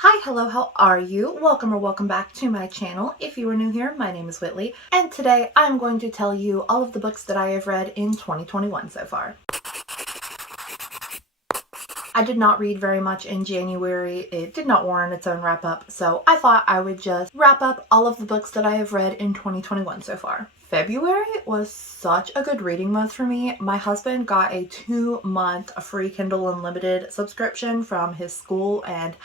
Hi, hello, how are you? Welcome or welcome back to my channel. If you are new here, my name is Whitley, and today I'm going to tell you all of the books that I have read in 2021 so far. I did not read very much in January. It did not warrant its own wrap up, so I thought I would just wrap up all of the books that I have read in 2021 so far. February was such a good reading month for me. My husband got a 2-month free Kindle Unlimited subscription from his school, and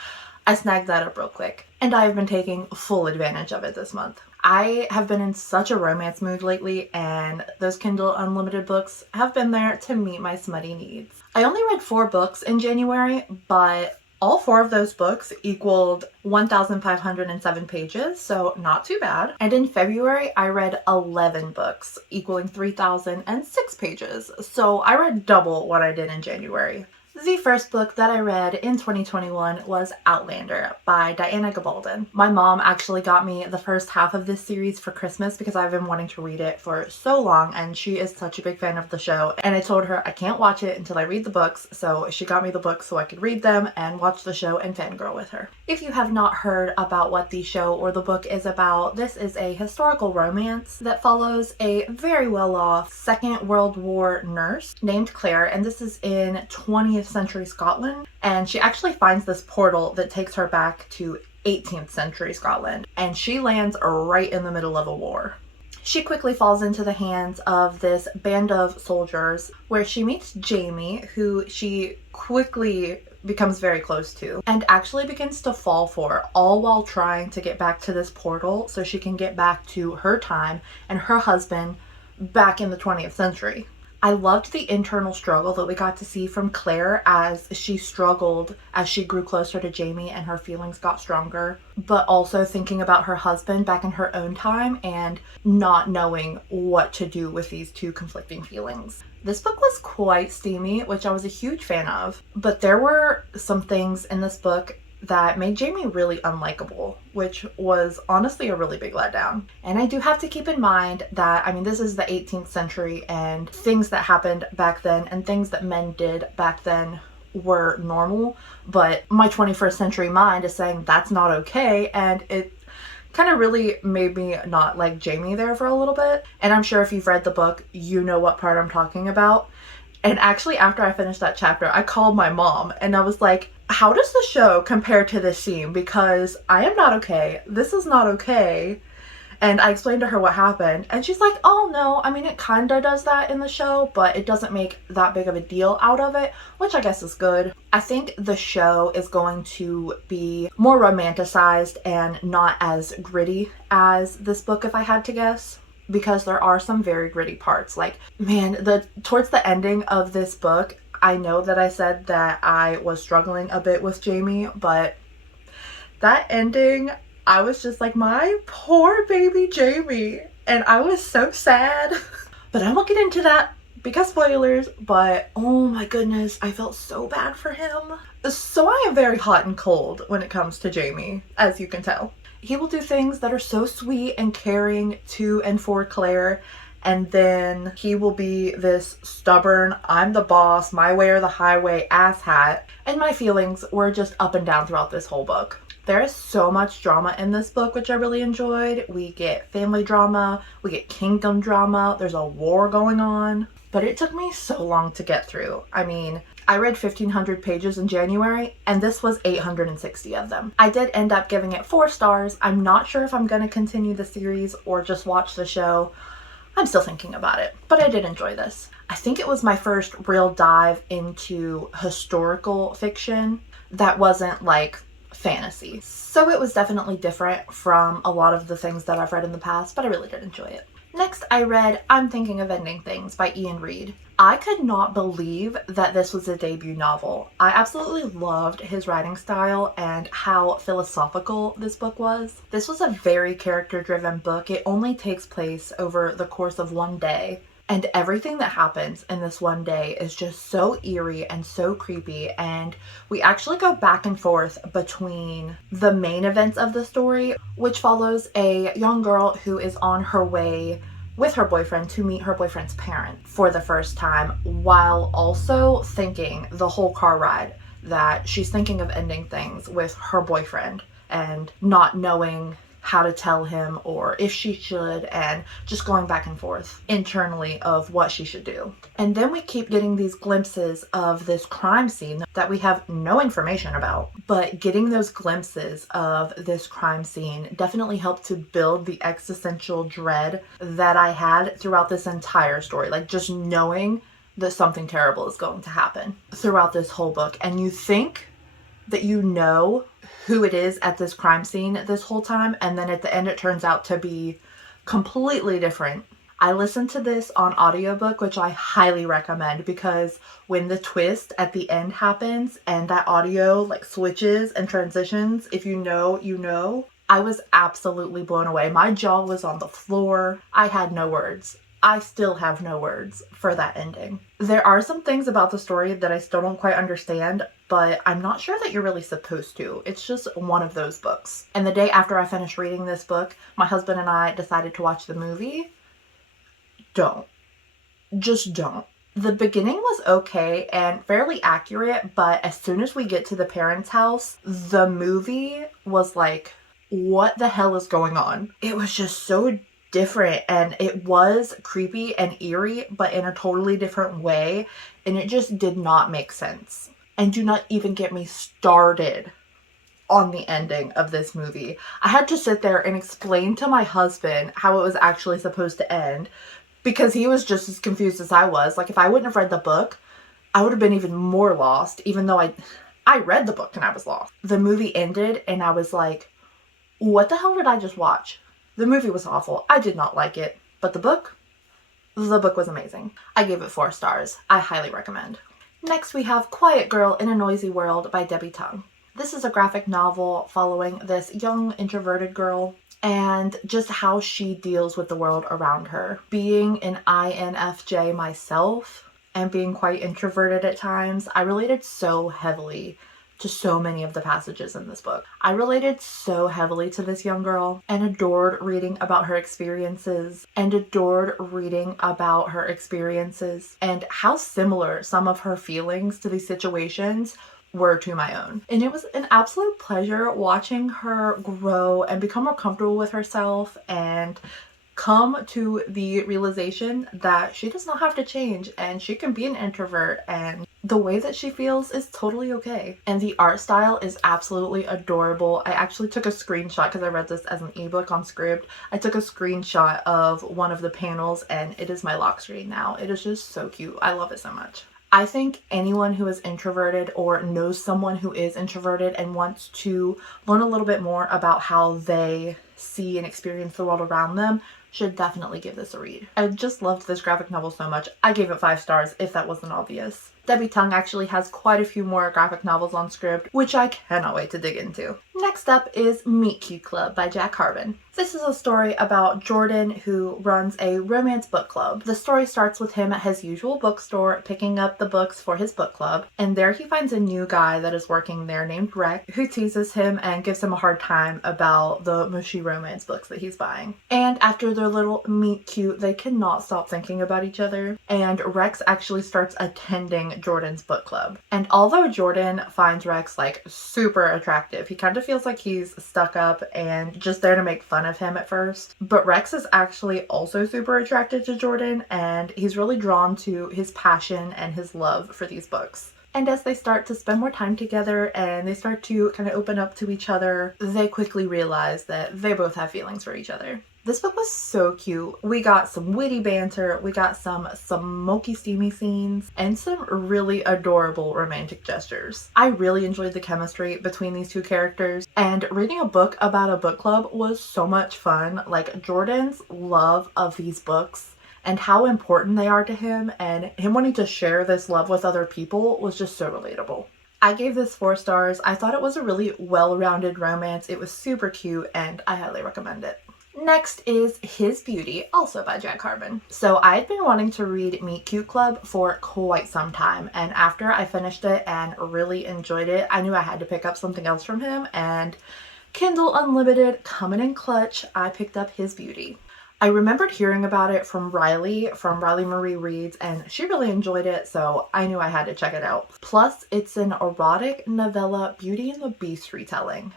I snagged that up real quick. And I have been taking full advantage of it this month. I have been in such a romance mood lately, and those Kindle Unlimited books have been there to meet my smutty needs. I only read 4 books in January, but all 4 of those books equaled 1,507 pages, so not too bad. And in February, I read 11 books, equaling 3,006 pages, so I read double what I did in January. The first book that I read in 2021 was Outlander by Diana Gabaldon. My mom actually got me the first half of this series for Christmas because I've been wanting to read it for so long, and she is such a big fan of the show, and I told her I can't watch it until I read the books, so she got me the books so I could read them and watch the show and fangirl with her. If you have not heard about what the show or the book is about, this is a historical romance that follows a very well-off Second World War nurse named Claire, and this is in 20th century Scotland, and she actually finds this portal that takes her back to 18th century Scotland, and she lands right in the middle of a war. She quickly falls into the hands of this band of soldiers where she meets Jamie, who she quickly becomes very close to and actually begins to fall for, all while trying to get back to this portal so she can get back to her time and her husband back in the 20th century. I loved the internal struggle that we got to see from Claire as she struggled as she grew closer to Jamie and her feelings got stronger, but also thinking about her husband back in her own time and not knowing what to do with these two conflicting feelings. This book was quite steamy, which I was a huge fan of, but there were some things in this book that made Jamie really unlikable, which was honestly a really big letdown. And I do have to keep in mind that, this is the 18th century, and things that happened back then and things that men did back then were normal, but my 21st century mind is saying that's not okay, and it kind of really made me not like Jamie there for a little bit. And I'm sure if you've read the book, you know what part I'm talking about. And actually, after I finished that chapter, I called my mom and I was like, how does the show compare to this scene? Because I am not okay. This is not okay. And I explained to her what happened, and she's like, oh no, it kind of does that in the show, but it doesn't make that big of a deal out of it, which I guess is good. I think the show is going to be more romanticized and not as gritty as this book, if I had to guess, because there are some very gritty parts. Like, man, towards the ending of this book, I know that I said that I was struggling a bit with Jamie, but that ending, I was just like, my poor baby Jamie, and I was so sad. But I won't get into that because spoilers, but oh my goodness, I felt so bad for him. So I am very hot and cold when it comes to Jamie, as you can tell. He will do things that are so sweet and caring to and for Claire, and then he will be this stubborn, I'm the boss, my way or the highway asshat, and my feelings were just up and down throughout this whole book. There is so much drama in this book, which I really enjoyed. We get family drama, we get kingdom drama, there's a war going on, but it took me so long to get through. I read 1,500 pages in January, and this was 860 of them. I did end up giving it 4 stars. I'm not sure if I'm going to continue the series or just watch the show. I'm still thinking about it, but I did enjoy this. I think it was my first real dive into historical fiction that wasn't like fantasy. So it was definitely different from a lot of the things that I've read in the past, but I really did enjoy it. Next, I read I'm Thinking of Ending Things by Ian Reid. I could not believe that this was a debut novel. I absolutely loved his writing style and how philosophical this book was. This was a very character-driven book. It only takes place over the course of one day, and everything that happens in this one day is just so eerie and so creepy, and we actually go back and forth between the main events of the story, which follows a young girl who is on her way with her boyfriend to meet her boyfriend's parents for the first time, while also thinking the whole car ride that she's thinking of ending things with her boyfriend and not knowing how to tell him or if she should, and just going back and forth internally of what she should do. And then we keep getting these glimpses of this crime scene that we have no information about, but getting those glimpses of this crime scene definitely helped to build the existential dread that I had throughout this entire story, like just knowing that something terrible is going to happen throughout this whole book. And you think that you know who it is at this crime scene this whole time, and then at the end it turns out to be completely different. I listened to this on audiobook, which I highly recommend, because when the twist at the end happens and that audio like switches and transitions, if you know, you know, I was absolutely blown away. My jaw was on the floor. I had no words. I still have no words for that ending. There are some things about the story that I still don't quite understand, but I'm not sure that you're really supposed to. It's just one of those books. And the day after I finished reading this book, my husband and I decided to watch the movie. Don't. Just don't. The beginning was okay and fairly accurate, but as soon as we get to the parents' house, the movie was like, what the hell is going on? It was just so different, and it was creepy and eerie, but in a totally different way, and it just did not make sense. And do not even get me started on the ending of this movie. I had to sit there and explain to my husband how it was actually supposed to end, because he was just as confused as I was. Like, if I wouldn't have read the book, I would have been even more lost, even though I read the book and I was lost. The movie ended and I was like, what the hell did I just watch? The movie was awful. I did not like it. But the book was amazing. I gave it 4 stars. I highly recommend. Next we have Quiet Girl in a Noisy World by Debbie Tung. This is a graphic novel following this young introverted girl and just how she deals with the world around her. Being an INFJ myself and being quite introverted at times, I related so heavily to so many of the passages in this book. I related so heavily to this young girl and adored reading about her experiences and how similar some of her feelings to these situations were to my own. And it was an absolute pleasure watching her grow and become more comfortable with herself and come to the realization that she does not have to change and she can be an introvert and the way that she feels is totally okay. And the art style is absolutely adorable. I actually took a screenshot because I read this as an ebook on Scribd. I took a screenshot of one of the panels and it is my lock screen now. It is just so cute. I love it so much. I think anyone who is introverted or knows someone who is introverted and wants to learn a little bit more about how they see and experience the world around them should definitely give this a read. I just loved this graphic novel so much. I gave it 5 stars if that wasn't obvious. Debbie Tung actually has quite a few more graphic novels on Scribd, which I cannot wait to dig into. Next up is Meek Club by Jack Harvin. This is a story about Jordan, who runs a romance book club. The story starts with him at his usual bookstore picking up the books for his book club, and there he finds a new guy that is working there named Rex, who teases him and gives him a hard time about the mushy romance books that he's buying. And after their little meet cute, they cannot stop thinking about each other, and Rex actually starts attending Jordan's book club. And although Jordan finds Rex like super attractive, he kind of feels like he's stuck up and just there to make fun of him at first. But Rex is actually also super attracted to Jordan, and he's really drawn to his passion and his love for these books. And as they start to spend more time together and they start to kind of open up to each other, they quickly realize that they both have feelings for each other. This book was so cute. We got some witty banter, we got some smoky steamy scenes, and some really adorable romantic gestures. I really enjoyed the chemistry between these two characters, and reading a book about a book club was so much fun. Like, Jordan's love of these books and how important they are to him, and him wanting to share this love with other people was just so relatable. I gave this 4 stars. I thought it was a really well-rounded romance. It was super cute, and I highly recommend it. Next is His Beauty, also by Jack Harvin. So I had been wanting to read Meek Club for quite some time, and after I finished it and really enjoyed it, I knew I had to pick up something else from him, and Kindle Unlimited coming in clutch, I picked up His Beauty. I remembered hearing about it from Riley Marie Reads, and she really enjoyed it, so I knew I had to check it out. Plus, it's an erotic novella Beauty and the Beast retelling.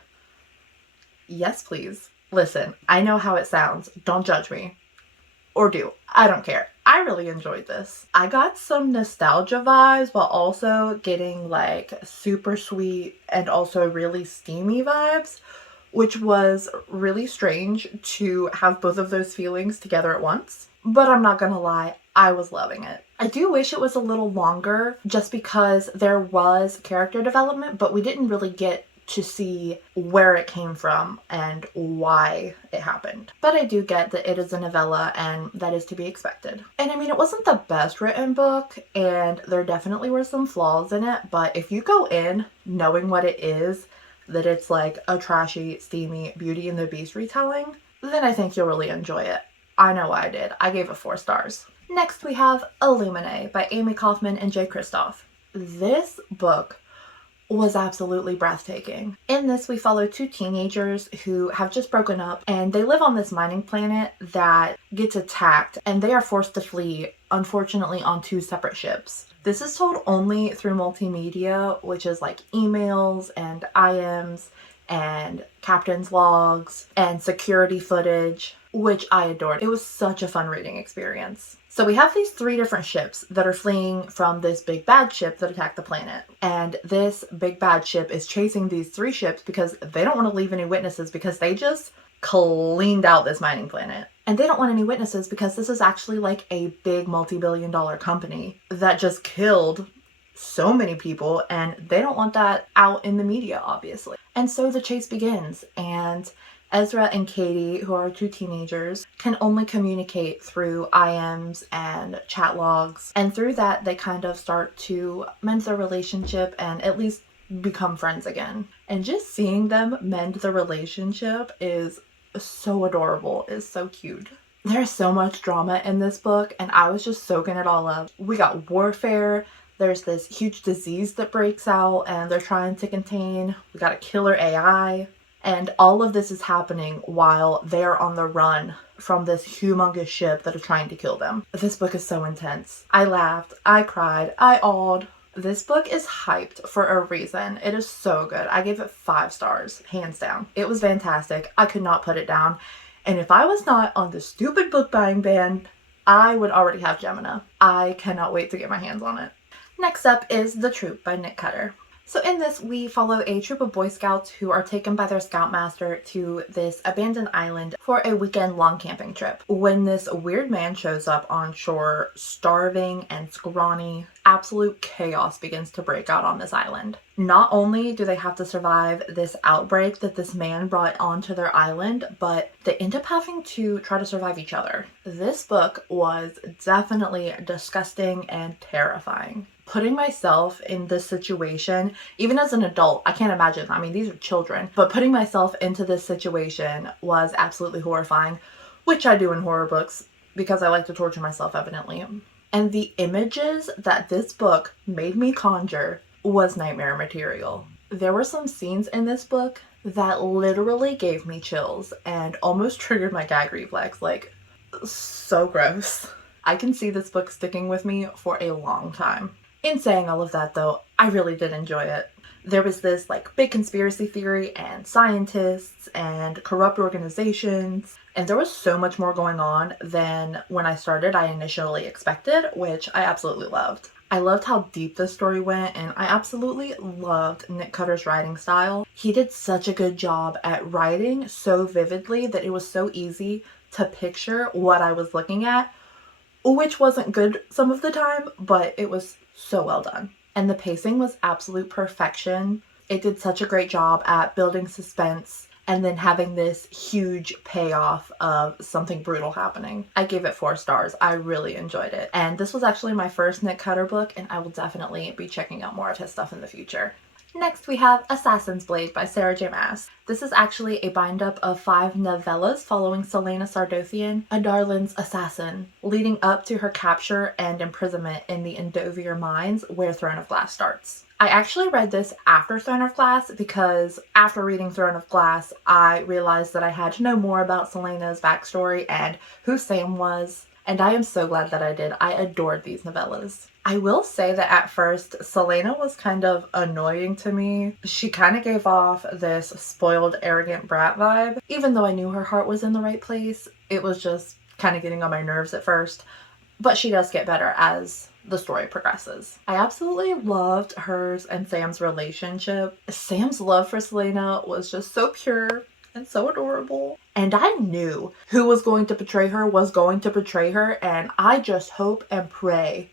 Yes, please. Listen, I know how it sounds. Don't judge me. Or do. I don't care. I really enjoyed this. I got some nostalgia vibes while also getting like super sweet and also really steamy vibes, which was really strange to have both of those feelings together at once. But I'm not gonna lie, I was loving it. I do wish it was a little longer just because there was character development, but we didn't really get to see where it came from and why it happened. But I do get that it is a novella and that is to be expected. And I mean, it wasn't the best written book and there definitely were some flaws in it, but if you go in knowing what it is, that it's like a trashy, steamy Beauty and the Beast retelling, then I think you'll really enjoy it. I know I did. I gave it 4 stars. Next we have Illuminati by Amy Kaufman and Jay Kristoff. This book was absolutely breathtaking. In this, we follow 2 teenagers who have just broken up and they live on this mining planet that gets attacked and they are forced to flee, unfortunately, on 2 separate ships. This is told only through multimedia, which is like emails and IMs and captain's logs and security footage, which I adored. It was such a fun reading experience. So we have these 3 different ships that are fleeing from this big bad ship that attacked the planet. And this big bad ship is chasing these 3 ships because they don't want to leave any witnesses because they just cleaned out this mining planet. And they don't want any witnesses because this is actually like a big multi-billion-dollar company that just killed so many people and they don't want that out in the media, obviously. And so the chase begins and Ezra and Katie, who are 2 teenagers, can only communicate through IMs and chat logs. And through that, they kind of start to mend their relationship and at least become friends again. And just seeing them mend the relationship is so adorable. It's so cute. There's so much drama in this book and I was just soaking it all up. We got warfare. There's this huge disease that breaks out and they're trying to contain. We got a killer AI. And all of this is happening while they're on the run from this humongous ship that are trying to kill them. This book is so intense. I laughed, I cried, I awed. This book is hyped for a reason. It is so good. I gave it 5 stars, hands down. It was fantastic. I could not put it down. And if I was not on the stupid book buying ban, I would already have Gemina. I cannot wait to get my hands on it. Next up is The Troop by Nick Cutter. So in this, we follow a troop of Boy Scouts who are taken by their scoutmaster to this abandoned island for a weekend-long camping trip. When this weird man shows up on shore, starving and scrawny, absolute chaos begins to break out on this island. Not only do they have to survive this outbreak that this man brought onto their island, but they end up having to try to survive each other. This book was definitely disgusting and terrifying. Putting myself in this situation, even as an adult, I can't imagine. I mean, these are children, but putting myself into this situation was absolutely horrifying, which I do in horror books because I like to torture myself, evidently. And the images that this book made me conjure was nightmare material. There were some scenes in this book that literally gave me chills and almost triggered my gag reflex. Like, so gross. I can see this book sticking with me for a long time. In saying all of that though, I really did enjoy it. There was this like big conspiracy theory and scientists and corrupt organizations, and there was so much more going on than when I started I initially expected, which I absolutely loved. I loved how deep the story went, and I absolutely loved Nick Cutter's writing style. He did such a good job at writing so vividly that it was so easy to picture what I was looking at, which wasn't good some of the time, but it was so well done. And the pacing was absolute perfection. It did such a great job at building suspense and then having this huge payoff of something brutal happening. I gave it 4 stars. I really enjoyed it. And this was actually my first Nick Cutter book, and I will definitely be checking out more of his stuff in the future. Next, we have Assassin's Blade by Sarah J. Maas. This is actually a bind-up of 5 novellas following Selena Sardothian, a Darlin's assassin, leading up to her capture and imprisonment in the Endovier mines where Throne of Glass starts. I actually read this after Throne of Glass because after reading Throne of Glass, I realized that I had to know more about Celaena's backstory and who Sam was, and I am so glad that I did. I adored these novellas. I will say that at first, Celaena was kind of annoying to me. She kind of gave off this spoiled, arrogant brat vibe. Even though I knew her heart was in the right place, it was just kind of getting on my nerves at first. But she does get better as the story progresses. I absolutely loved hers and Sam's relationship. Sam's love for Celaena was just so pure and so adorable. And I knew who was going to betray her was going to betray her, and I just hope and pray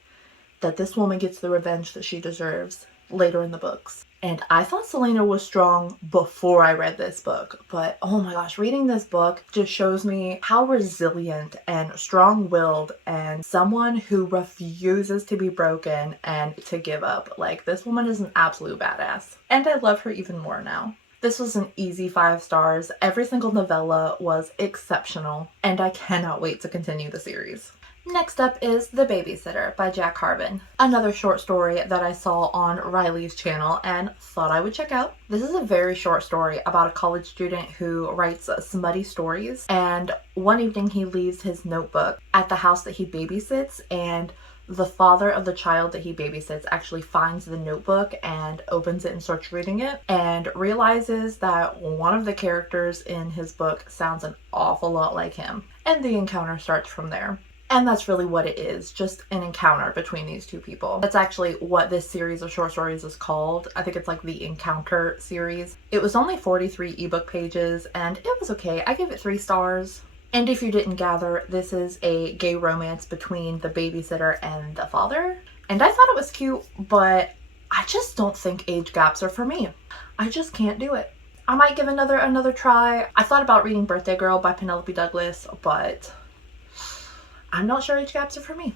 that this woman gets the revenge that she deserves later in the books. And I thought Celaena was strong before I read this book, but oh my gosh, reading this book just shows me how resilient and strong-willed and someone who refuses to be broken and to give up. Like, this woman is an absolute badass. And I love her even more now. This was an easy 5 stars. Every single novella was exceptional, and I cannot wait to continue the series. Next up is The Babysitter by Jack Harvin, another short story that I saw on Riley's channel and thought I would check out. This is a very short story about a college student who writes smutty stories, and one evening he leaves his notebook at the house that he babysits, and the father of the child that he babysits actually finds the notebook and opens it and starts reading it and realizes that one of the characters in his book sounds an awful lot like him. And the encounter starts from there. And that's really what it is, just an encounter between these two people. That's actually what this series of short stories is called. I think it's like the Encounter series. It was only 43 ebook pages and it was okay. I give it 3 stars. And if you didn't gather, this is a gay romance between the babysitter and the father. And I thought it was cute, but I just don't think age gaps are for me. I just can't do it. I might give another try. I thought about reading Birthday Girl by Penelope Douglas, but I'm not sure age gaps are for me.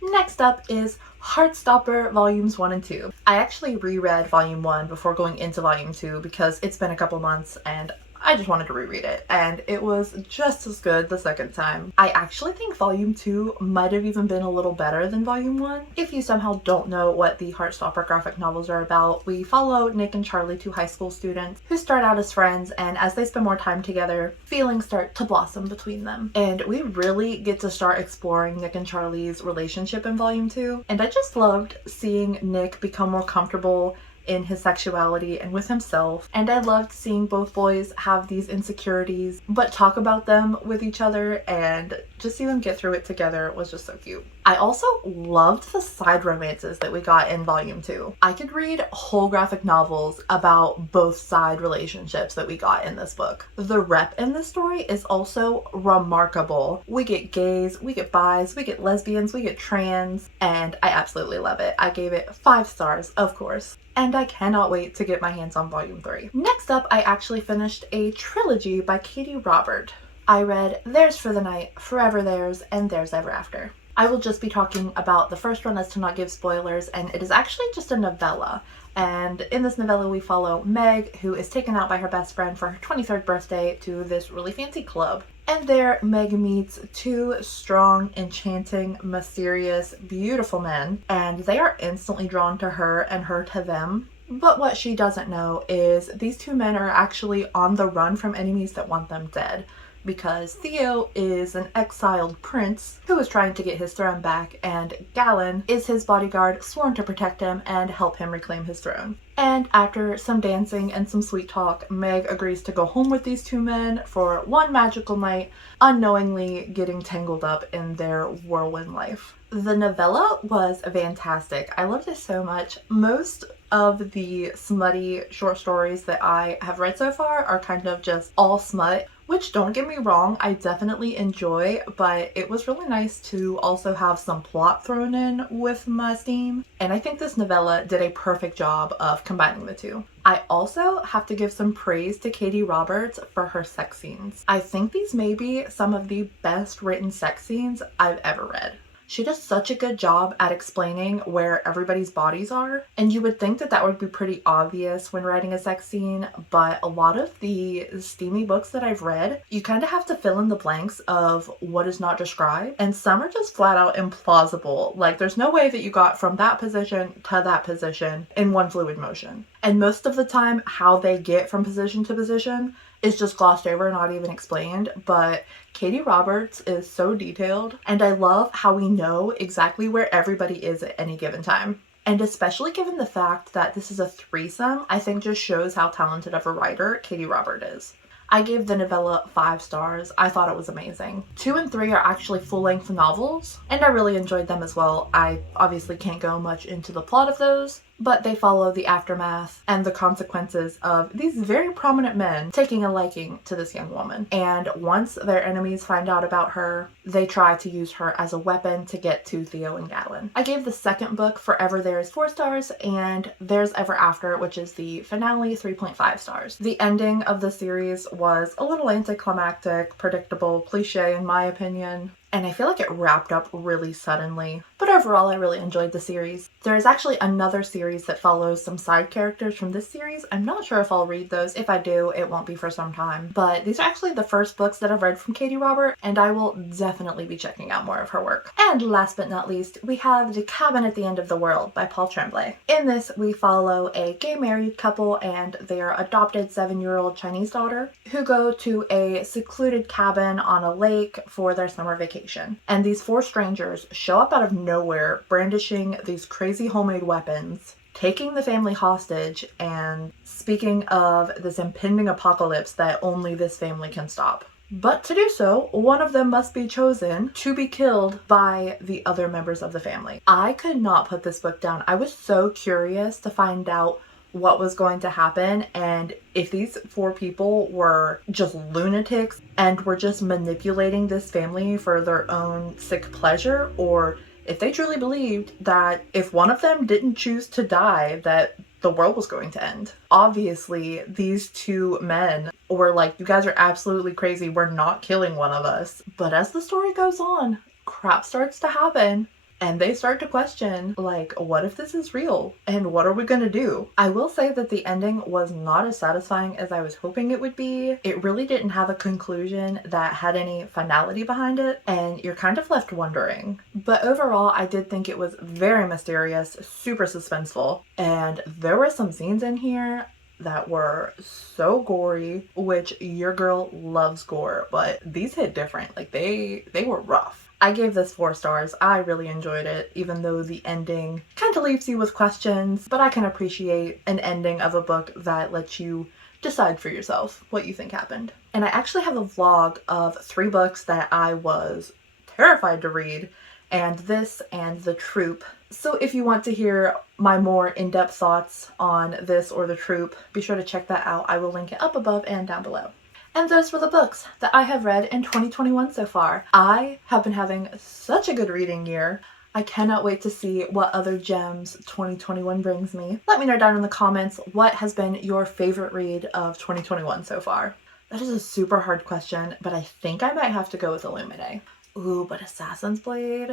Next up is Heartstopper Volumes 1 and 2. I actually reread Volume 1 before going into Volume 2 because it's been a couple months and I just wanted to reread it, and it was just as good the second time. I actually think Volume 2 might have even been a little better than Volume 1. If you somehow don't know what the Heartstopper graphic novels are about, we follow Nick and Charlie, 2 high school students who start out as friends, and as they spend more time together, feelings start to blossom between them. And we really get to start exploring Nick and Charlie's relationship in Volume 2, and I just loved seeing Nick become more comfortable in his sexuality and with himself, and I loved seeing both boys have these insecurities but talk about them with each other, and just see them get through it together was just so cute. I also loved the side romances that we got in Volume 2. I could read whole graphic novels about both side relationships that we got in this book. The rep in this story is also remarkable. We get gays, we get bis, we get lesbians, we get trans, and I absolutely love it. I gave it 5 stars, of course. And I cannot wait to get my hands on Volume 3. Next up, I actually finished a trilogy by Katie Robert. I read Theirs for the Night, Forever Theirs, and Theirs Ever After. I will just be talking about the first one as to not give spoilers, and it is actually just a novella. And in this novella, we follow Meg, who is taken out by her best friend for her 23rd birthday to this really fancy club. And there, Meg meets 2 strong, enchanting, mysterious, beautiful men, and they are instantly drawn to her and her to them. But what she doesn't know is these 2 men are actually on the run from enemies that want them dead, because Theo is an exiled prince who is trying to get his throne back, and Galen is his bodyguard sworn to protect him and help him reclaim his throne. And after some dancing and some sweet talk, Meg agrees to go home with these 2 men for one magical night, unknowingly getting tangled up in their whirlwind life. The novella was fantastic. I loved it so much. Most of the smutty short stories that I have read so far are kind of just all smut, which, don't get me wrong, I definitely enjoy, but it was really nice to also have some plot thrown in with my steam. And I think this novella did a perfect job of combining the 2. I also have to give some praise to Katie Roberts for her sex scenes. I think these may be some of the best written sex scenes I've ever read. She does such a good job at explaining where everybody's bodies are, and you would think that that would be pretty obvious when writing a sex scene, but a lot of the steamy books that I've read, you kind of have to fill in the blanks of what is not described, and some are just flat out implausible. Like, there's no way that you got from that position to that position in one fluid motion. And most of the time, how they get from position to position is just glossed over, not even explained. But Katie Roberts is so detailed, and I love how we know exactly where everybody is at any given time. And especially given the fact that this is a threesome, I think just shows how talented of a writer Katie Roberts is. I gave the novella 5 stars. I thought it was amazing. 2 and 3 are actually full-length novels, and I really enjoyed them as well. I obviously can't go much into the plot of those, but they follow the aftermath and the consequences of these very prominent men taking a liking to this young woman. And once their enemies find out about her, they try to use her as a weapon to get to Theo and Galen. I gave the second book, Forever There Is 4 stars, and There's Ever After, which is the finale, 3.5 stars. The ending of the series was a little anticlimactic, predictable, cliche in my opinion, and I feel like it wrapped up really suddenly. But overall, I really enjoyed the series. There is actually another series that follows some side characters from this series. I'm not sure if I'll read those. If I do, it won't be for some time. But these are actually the first books that I've read from Katie Roberts, and I will definitely be checking out more of her work. And last but not least, we have The Cabin at the End of the World by Paul Tremblay. In this, we follow a gay married couple and their adopted 7-year-old Chinese daughter who go to a secluded cabin on a lake for their summer vacation. And these 4 strangers show up out of nowhere brandishing these crazy homemade weapons, taking the family hostage, and speaking of this impending apocalypse that only this family can stop. But to do so, one of them must be chosen to be killed by the other members of the family. I could not put this book down. I was so curious to find out what was going to happen, and if these 4 people were just lunatics and were just manipulating this family for their own sick pleasure, or if they truly believed that if one of them didn't choose to die, that the world was going to end. Obviously, these 2 men were like, you guys are absolutely crazy, we're not killing one of us. But as the story goes on, crap starts to happen. And they start to question, like, what if this is real? And what are we gonna do? I will say that the ending was not as satisfying as I was hoping it would be. It really didn't have a conclusion that had any finality behind it, and you're kind of left wondering. But overall, I did think it was very mysterious, super suspenseful, and there were some scenes in here that were so gory, which your girl loves gore, but these hit different. Like, they were rough. I gave this 4 stars. I really enjoyed it, even though the ending kind of leaves you with questions, but I can appreciate an ending of a book that lets you decide for yourself what you think happened. And I actually have a vlog of 3 books that I was terrified to read, and this and The Troop. So if you want to hear my more in-depth thoughts on this or The Troop, be sure to check that out. I will link it up above and down below. And those were the books that I have read in 2021 so far. I have been having such a good reading year. I cannot wait to see what other gems 2021 brings me. Let me know down in the comments what has been your favorite read of 2021 so far. That is a super hard question, but I think I might have to go with Illuminati. Ooh, but Assassin's Blade?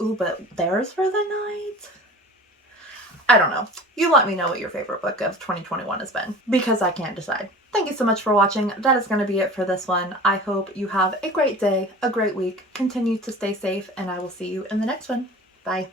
Ooh, but Theirs for the Night? I don't know. You let me know what your favorite book of 2021 has been, because I can't decide. Thank you so much for watching. That is going to be it for this one. I hope you have a great day, a great week. Continue to stay safe, and I will see you in the next one. Bye.